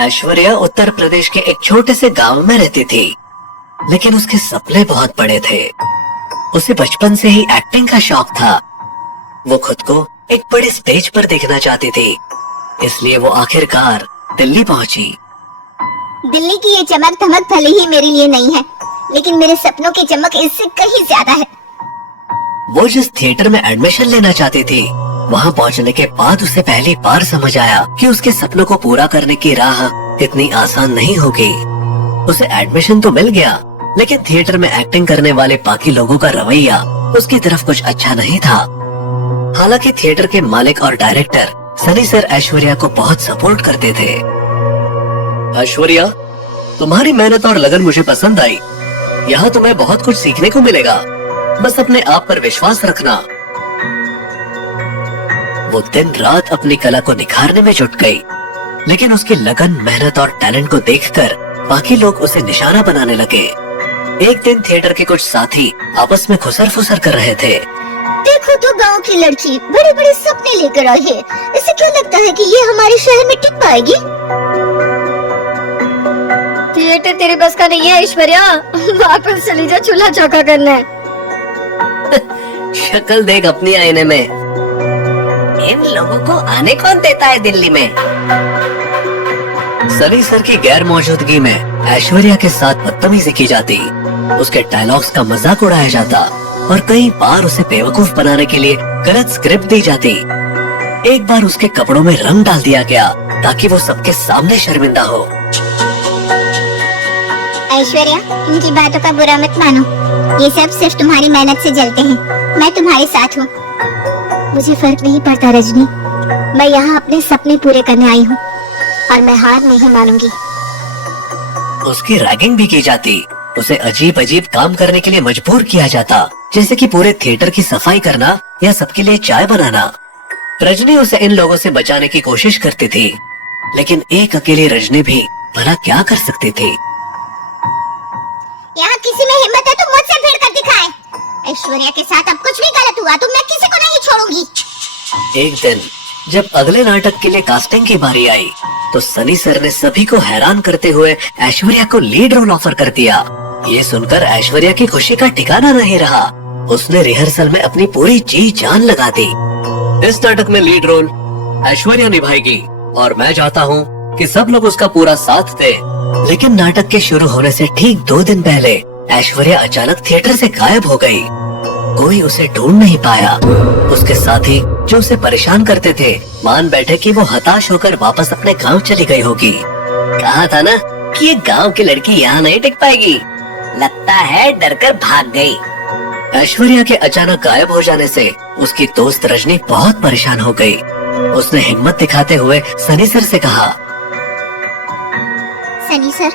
ऐश्वर्या उत्तर प्रदेश के एक छोटे से गांव में रहती थी, लेकिन उसके सपने बहुत बड़े थे। उसे बचपन से ही एक्टिंग का शौक था। वो खुद को एक बड़े स्टेज पर देखना चाहती थी, इसलिए वो आखिरकार दिल्ली पहुंची। दिल्ली की ये चमक धमक भले ही मेरे लिए नहीं है, लेकिन मेरे सपनों की चमक इससे कहीं ज्यादा है। वो जिस थिएटर में एडमिशन लेना चाहती थी, वहाँ पहुँचने के बाद उसे पहली बार समझ आया कि उसके सपनों को पूरा करने की राह इतनी आसान नहीं होगी। उसे एडमिशन तो मिल गया, लेकिन थिएटर में एक्टिंग करने वाले बाकी लोगों का रवैया उसकी तरफ कुछ अच्छा नहीं था। हालांकि थिएटर के मालिक और डायरेक्टर सनी सर ऐश्वर्या को बहुत सपोर्ट करते थे। ऐश्वर्या, तुम्हारी मेहनत और लगन मुझे पसंद आई। यहाँ तुम्हें बहुत कुछ सीखने को मिलेगा, बस अपने आप पर विश्वास रखना। वो दिन रात अपनी कला को निखारने में जुट गई, लेकिन उसकी लगन, मेहनत और टैलेंट को देखकर बाकी लोग उसे निशाना बनाने लगे। एक दिन थिएटर के कुछ साथी आपस में खुसर फुसर कर रहे थे। देखो तो गांव की लड़की बड़े बड़े सपने लेकर आई है। इसे क्यों लगता है कि ये हमारे शहर में टिक पाएगी? थिएटर तेरे बस का नहीं है ऐश्वर्या, वापस चली जा चूल्हा चौका करना है। शक्ल देख अपनी आईने में। इन लोगों को आने कौन देता है दिल्ली में? सनी सर की गैर मौजूदगी में ऐश्वर्या के साथ बदतमीजी की जाती, उसके डायलॉग्स का मजाक उड़ाया जाता और कई बार उसे बेवकूफ बनाने के लिए गलत स्क्रिप्ट दी जाती। एक बार उसके कपड़ों में रंग डाल दिया गया ताकि वो सबके सामने शर्मिंदा हो। ऐश्वर्या, इनकी बातों का बुरा मत मानो। ये सब सिर्फ तुम्हारी मेहनत से जलते हैं। मैं तुम्हारे साथ हूँ। मुझे फर्क नहीं पड़ता रजनी, मैं यहाँ अपने सपने पूरे करने आई हूँ और मैं हार नहीं मानूंगी। उसकी रैगिंग भी की जाती, उसे अजीब अजीब काम करने के लिए मजबूर किया जाता, जैसे कि पूरे थिएटर की सफाई करना या सबके लिए चाय बनाना। रजनी उसे इन लोगों से बचाने की कोशिश करती थी, लेकिन एक अकेली रजनी भी भला क्या कर सकती थी? यहाँ किसी में हिम्मत है तो मुझसे भिड़ कर दिखाए। ऐश्वर्या के साथ अब कुछ भी गलत हुआ तो मैं किसी को नहीं छोड़ूंगी। एक दिन जब अगले नाटक के लिए कास्टिंग की बारी आई, तो सनी सर ने सभी को हैरान करते हुए ऐश्वर्या को लीड रोल ऑफर कर दिया। ये सुनकर ऐश्वर्या की खुशी का ठिकाना नहीं रहा। उसने रिहर्सल में अपनी पूरी जी जान लगा दी। इस नाटक में लीड रोल ऐश्वर्या निभाएगी और मैं चाहता हूँ कि सब लोग उसका पूरा साथ दे। लेकिन नाटक के शुरू होने से ठीक 2 दिन पहले ऐश्वर्या अचानक थिएटर से गायब हो गई। कोई उसे ढूंढ नहीं पाया। उसके साथी जो उसे परेशान करते थे मान बैठे कि वो हताश होकर वापस अपने गांव चली गई होगी। कहा था ना कि ये गांव की लड़की यहाँ नहीं टिक पाएगी। लगता है डरकर भाग गई। ऐश्वर्या के अचानक गायब हो जाने से उसकी दोस्त रजनी बहुत परेशान हो गई। उसने हिम्मत दिखाते हुए सनी सर से कहा, सनी सर,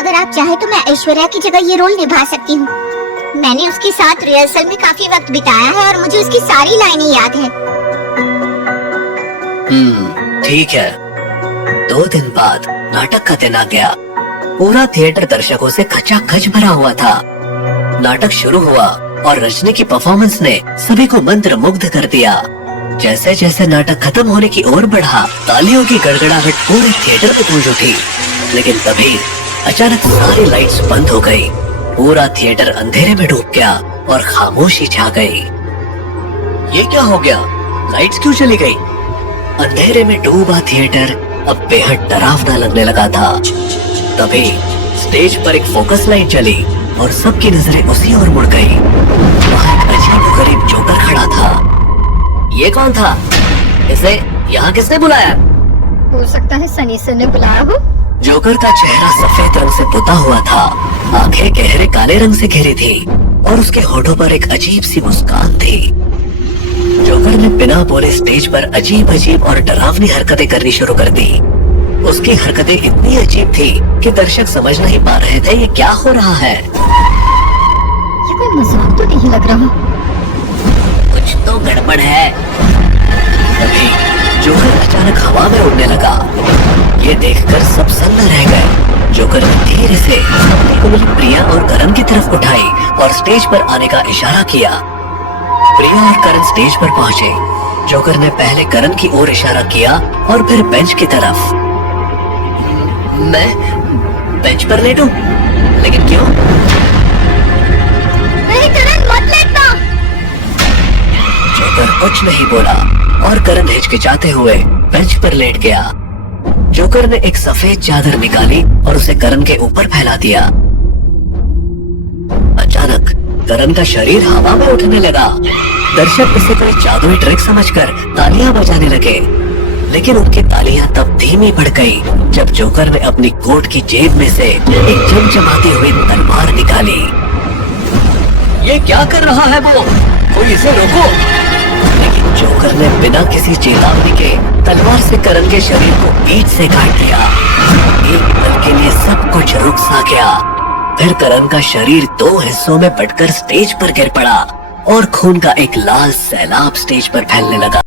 अगर आप चाहे तो मैं ऐश्वर्या की जगह ये रोल निभा सकती हूँ। मैंने उसके साथ रिहर्सल में काफी वक्त बिताया है और मुझे उसकी सारी लाइनें याद है। ठीक है। 2 दिन बाद नाटक का दिन आ गया। पूरा थिएटर दर्शकों से खचाखच भरा हुआ था। नाटक शुरू हुआ और रजनी की परफॉर्मेंस ने सभी को मंत्रमुग्ध कर दिया। जैसे जैसे नाटक खत्म होने की ओर बढ़ा, तालियों की गड़गड़ाहट पूरे थिएटर में गूंज उठी। लेकिन तभी अचानक सारी लाइट्स बंद हो गई। पूरा थिएटर अंधेरे में डूब गया और खामोशी छा गई। ये क्या हो गया? लाइट्स क्यों चली गई? अंधेरे में डूबा थिएटर अब बेहद डरावना लगने लगा था। तभी स्टेज पर एक फोकस लाइट जली और सबकी नजरें उसी ओर मुड़ गई। वहाँ एक अजीबोगरीब जोकर खड़ा था। ये कौन था? इसे यहाँ किसने बुलाया? हो सकता है सनी सर ने बुलाया हो। जोकर का चेहरा सफेद रंग से पुता हुआ था, आंखें गहरे काले रंग से घिरी थी और उसके होठों पर एक अजीब सी मुस्कान थी। जोकर ने बिना बोले स्टेज पर अजीब अजीब और डरावनी हरकतें करनी शुरू कर दी। उसकी हरकतें इतनी अजीब थी कि दर्शक समझ नहीं पा रहे थे ये क्या हो रहा है। ये कोई मजाक तो नहीं लग रहा। कुछ तो गड़बड़ है। तभी जोकर अचानक हवा में उड़ने लगा। ये देखकर सब सन्न रह गए। जोकर ने धीरे से अपनी उंगली प्रिया और करण की तरफ उठाई और स्टेज पर आने का इशारा किया। प्रिया और करण स्टेज पर पहुंचे। जोकर ने पहले करण की ओर इशारा किया और फिर बेंच की तरफ। मैं बेंच पर लेटूं? लेकिन क्यों? नहीं करण, मत लेटना। जोकर कुछ नहीं बोला और करण हिचकिचाते हुए बेंच पर लेट गया। जोकर ने एक सफेद चादर निकाली और उसे करण के ऊपर फैला दिया। अचानक करण का शरीर हवा में उठने लगा। दर्शक इसे कोई जादुई ट्रिक समझकर तालियां बजाने लगे, लेकिन उनकी तालियां तब धीमी पड़ गई जब जोकर ने अपनी कोट की जेब में से एक चमचमाती हुई तलवार निकाली। ये क्या कर रहा है वो? कोई इसे रोको! लेकिन जोकर ने बिना किसी चेतावनी के तलवार से करण के शरीर को पीठ से काट दिया। एक पल के लिए सब कुछ रुक सा गया। फिर करण का शरीर दो हिस्सों में बंटकर स्टेज पर गिर पड़ा और खून का एक लाल सैलाब स्टेज पर फैलने लगा।